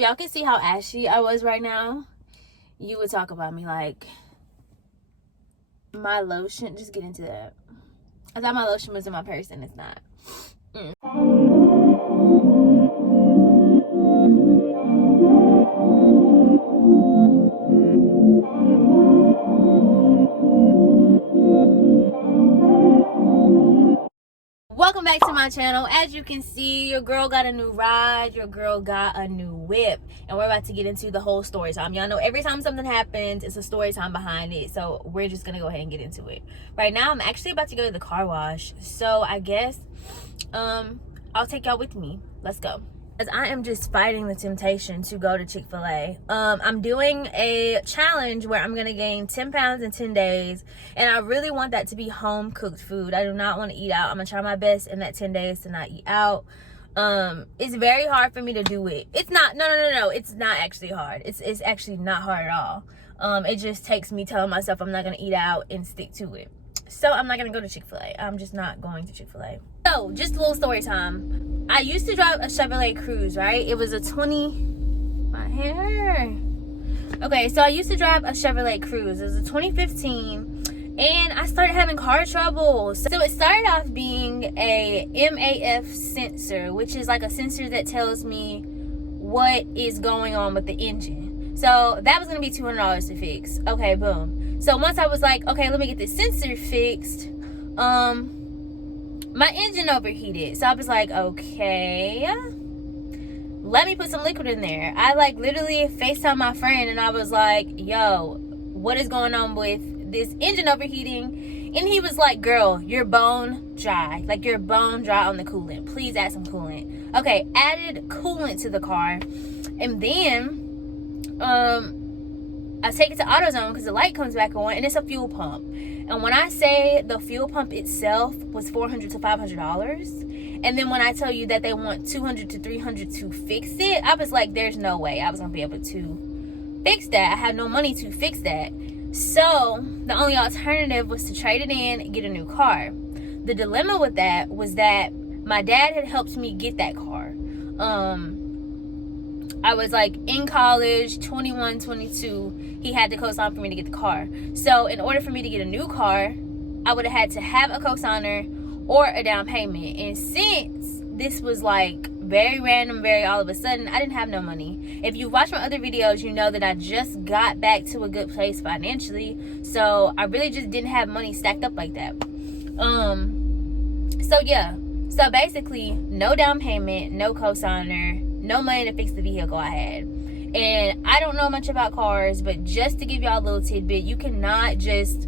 Y'all can see how ashy I was right now. You would talk about me like my lotion. Just get into that. I thought my lotion was in my purse and it's not. Welcome back to my channel. As you can see, your girl got a new ride, your girl got a new whip, and we're about to get into the whole story time. Y'all know every time something happens, it's a story time behind it, so we're just gonna go ahead and get into it. Right now, I'm actually about to go to the car wash, so I guess I'll take y'all with me. Let's go. As I am just fighting the temptation to go to Chick-fil-A. I'm doing a challenge where I'm gonna gain 10 pounds in 10 days, and I really want that to be home cooked food. I do not want to eat out. I'm gonna try my best in that 10 days to not eat out. It's very hard for me to do it. It's not, no, it's not actually hard. It's actually not hard at all. It just takes me telling myself I'm not gonna eat out and stick to it. So I'm not gonna go to Chick-fil-A. I'm just not going to Chick-fil-A. So just a little story time. I used to drive a Chevrolet Cruze, right? It was a my hair. Okay, so I used to drive a Chevrolet Cruze. It was a 2015, and I started having car trouble. So it started off being a MAF sensor, which is like a sensor that tells me what is going on with the engine. So that was gonna be $200 to fix. Okay, boom. So once I was like, okay, let me get this sensor fixed, my engine overheated. So I was like, okay, let me put some liquid in there. I like literally FaceTime my friend and I was like, yo, what is going on with this engine overheating? And he was like, girl, you're bone dry. Like, you're bone dry on the coolant. Please add some coolant. Okay, added coolant to the car. And then I take it to AutoZone because the light comes back on and it's a fuel pump. And when I say the fuel pump itself was $400 to $500, and then when I tell you that they want $200 to $300 to fix it, I was like, there's no way I was gonna be able to fix that. I had no money to fix that. So the only alternative was to trade it in and get a new car. The dilemma with that was that my dad had helped me get that car. I was like in college, 21, 22. He had to co-sign for me to get the car. So in order for me to get a new car, I would have had to have a co-signer or a down payment. And since this was like very random, very all of a sudden, I didn't have no money. If you watch my other videos, you know that I just got back to a good place financially. So I really just didn't have money stacked up like that. So yeah. So basically, no down payment, no co-signer, no money to fix the vehicle I had. And I don't know much about cars, but just to give y'all a little tidbit, you cannot just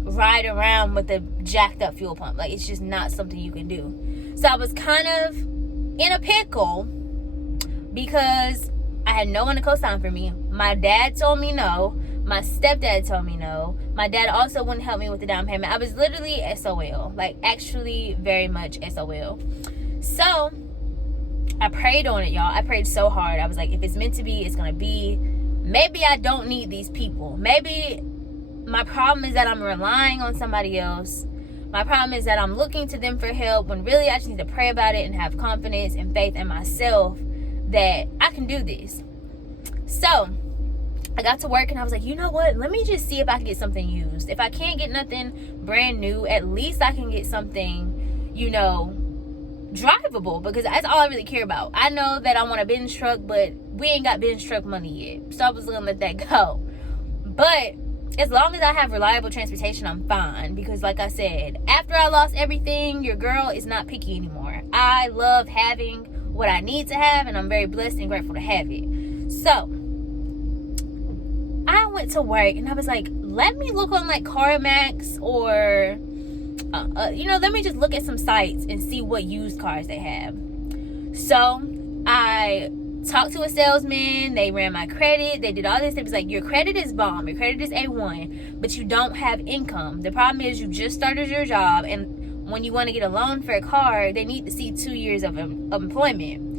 ride around with a jacked up fuel pump. Like, it's just not something you can do. So I was kind of in a pickle because I had no one to co-sign for me. My dad told me no. My stepdad told me no. My dad also wouldn't help me with the down payment. I was literally SOL. Like, actually very much SOL. So I prayed on it, y'all. I prayed so hard. I was like, if it's meant to be, it's gonna be. Maybe I don't need these people. Maybe my problem is that I'm relying on somebody else. My problem is that I'm looking to them for help when really I just need to pray about it and have confidence and faith in myself that I can do this. So I got to work and I was like, you know what? Let me just see if I can get something used. If I can't get nothing brand new, at least I can get something, you know, drivable, because that's all I really care about. I know that I want a Benz truck, but we ain't got Benz truck money yet, so I was gonna let that go. But as long as I have reliable transportation, I'm fine, because like I said, after I lost everything, your girl is not picky anymore. I love having what I need to have, and I'm very blessed and grateful to have it. So I went to work and I was like, let me look on like CarMax or let me just look at some sites and see what used cars they have. So I talked to a salesman. They ran my credit. They did all this. They was like, your credit is bomb. Your credit is A1, but you don't have income. The problem is you just started your job, and when you want to get a loan for a car, they need to see 2 years of employment.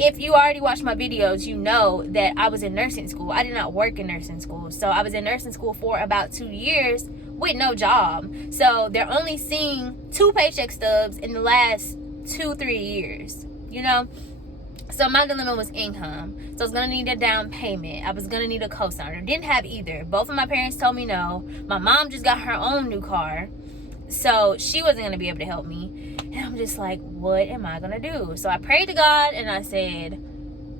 If you already watched my videos, you know that I was in nursing school. I did not work in nursing school. So I was in nursing school for about 2 years with no job. So they're only seeing 2 paycheck stubs in the last 2-3 years, you know? So my dilemma was income. So I was gonna need a down payment. I was gonna need a co-signer. Didn't have either. Both of my parents told me no. My mom just got her own new car, so she wasn't gonna be able to help me. And I'm just like, what am I gonna do? So I prayed to God and I said,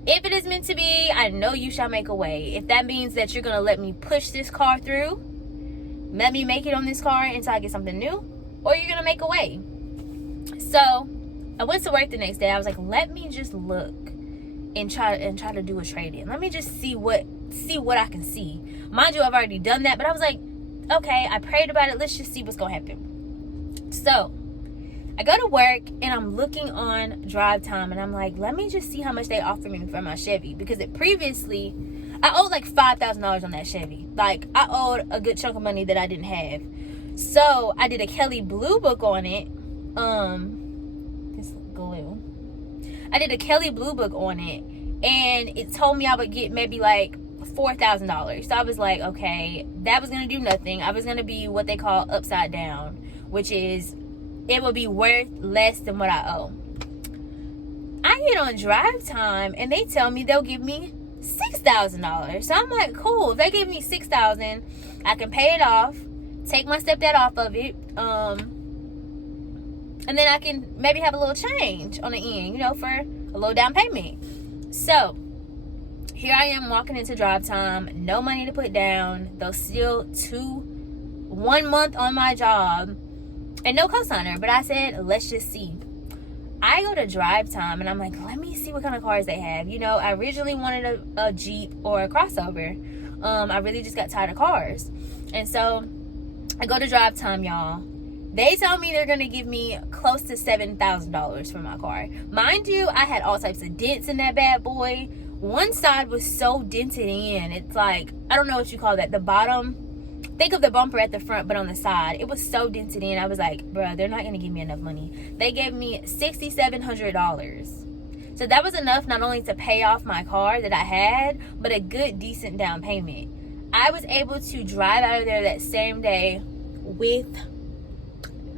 if it is meant to be, I know you shall make a way. If that means that you're gonna let me push this car through, let me make it on this car until I get something new, or you're gonna make a way. So I went to work the next day. I was like, let me just look and try to do a trade-in. Let me just see what I can see. Mind you, I've already done that, but I was like, okay, I prayed about it. Let's just see what's gonna happen. So I go to work and I'm looking on Drive Time and I'm like, let me just see how much they offer me for my Chevy, because previously I owed like $5,000 on that Chevy. Like, I owed a good chunk of money that I didn't have. So I did a Kelly Blue Book on it. This glue. I did a Kelly Blue Book on it, and it told me I would get maybe like $4,000. So I was like, okay, that was gonna do nothing. I was gonna be what they call upside down, which is it will be worth less than what I owe. I get on Drive Time and they tell me they'll give me $6,000. So I'm like, cool. If they give me $6,000, I can pay it off, take my stepdad off of it, and then I can maybe have a little change on the end, you know, for a little down payment. So here I am walking into Drive Time, no money to put down, though still 1 month on my job, and no cosigner. But I said, let's just see. I go to Drive Time and I'm like, let me see what kind of cars they have. You know, I originally wanted a Jeep or a crossover. I really just got tired of cars. And so I go to Drive Time, y'all. They tell me they're going to give me close to $7,000 for my car. Mind you, I had all types of dents in that bad boy. One side was so dented in. It's like, I don't know what you call that. The bottom, think of the bumper at the front, but on the side. It was so dented in. I was like, bruh, they're not going to give me enough money. They gave me $6,700. So that was enough not only to pay off my car that I had, but a good, decent down payment. I was able to drive out of there that same day with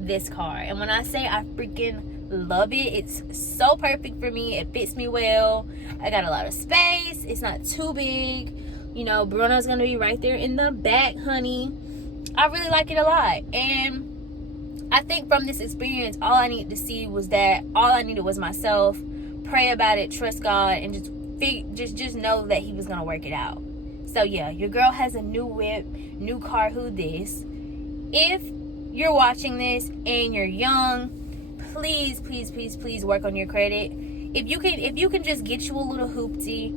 this car. And when I say I freaking love it, it's so perfect for me. It fits me well. I got a lot of space. It's not too big. You know, Bruno's gonna be right there in the back, honey. I really like it a lot. And I think from this experience, all I needed to see was that all I needed was myself. Pray about it, trust God, and just know that He was gonna work it out. So yeah, your girl has a new whip, new car. Who this? If you're watching this and you're young, please work on your credit. If you can just get you a little hoopty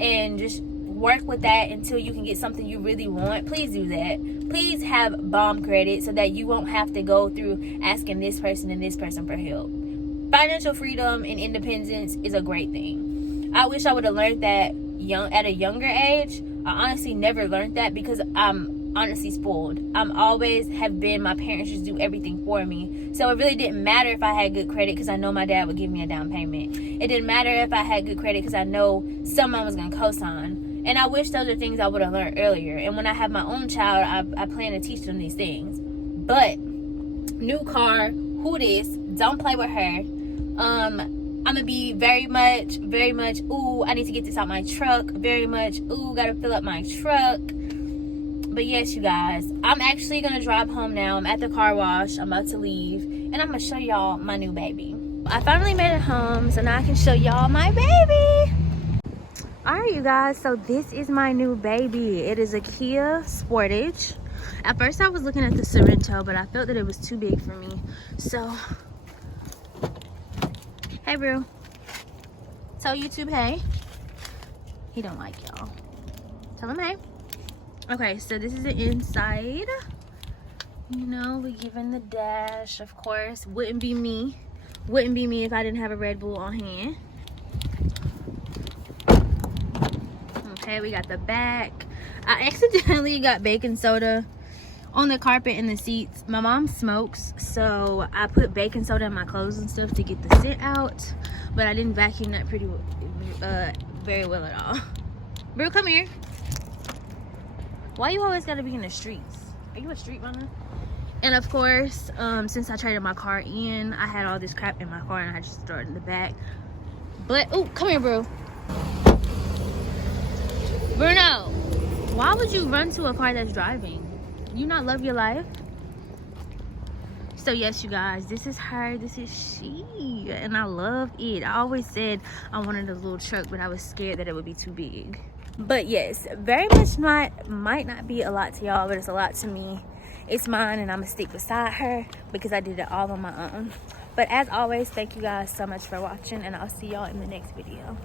and just work with that until you can get something you really want, please do that. Please have bomb credit so that you won't have to go through asking this person and this person for help. Financial freedom and independence is a great thing. I wish I would have learned that at a younger age. I honestly never learned that because I'm honestly spoiled. I'm always have been, my parents just do everything for me. So it really didn't matter if I had good credit because I know my dad would give me a down payment. It didn't matter if I had good credit because I know someone was going to co-sign. And I wish those are things I would have learned earlier. And when I have my own child, I plan to teach them these things. But new car, who this? Don't play with her. I'm going to be very much, ooh, I need to get this out my truck. Very much, ooh, got to fill up my truck. But yes, you guys, I'm actually going to drive home now. I'm at the car wash. I'm about to leave. And I'm going to show y'all my new baby. I finally made it home, so now I can show y'all my baby. Alright, you guys, so this is my new baby. It is a Kia Sportage. At first, I was looking at the Sorento, but I felt that it was too big for me. So, hey, bro. Tell YouTube, hey. He don't like y'all. Tell him, hey. Okay, so this is the inside. You know, we're giving the dash, of course. Wouldn't be me if I didn't have a Red Bull on hand. Okay, we got the back. I accidentally got baking soda on the carpet and the seats. My mom smokes, so I put baking soda in my clothes and stuff to get the scent out, but I didn't vacuum that very well at all. Bro, come here. Why you always gotta be in the streets? Are you a street runner? And of course, since I traded my car in, I had all this crap in my car and I just threw it in the back. But oh, come here, bro. Bruno, why would you run to a car that's driving? You not love your life? So yes, you guys, this is her, this is she, and I love it. I always said I wanted a little truck, but I was scared that it would be too big. But yes, very much might not be a lot to y'all, but it's a lot to me. It's mine, and I'm gonna stick beside her because I did it all on my own. But as always, thank you guys so much for watching, and I'll see y'all in the next video.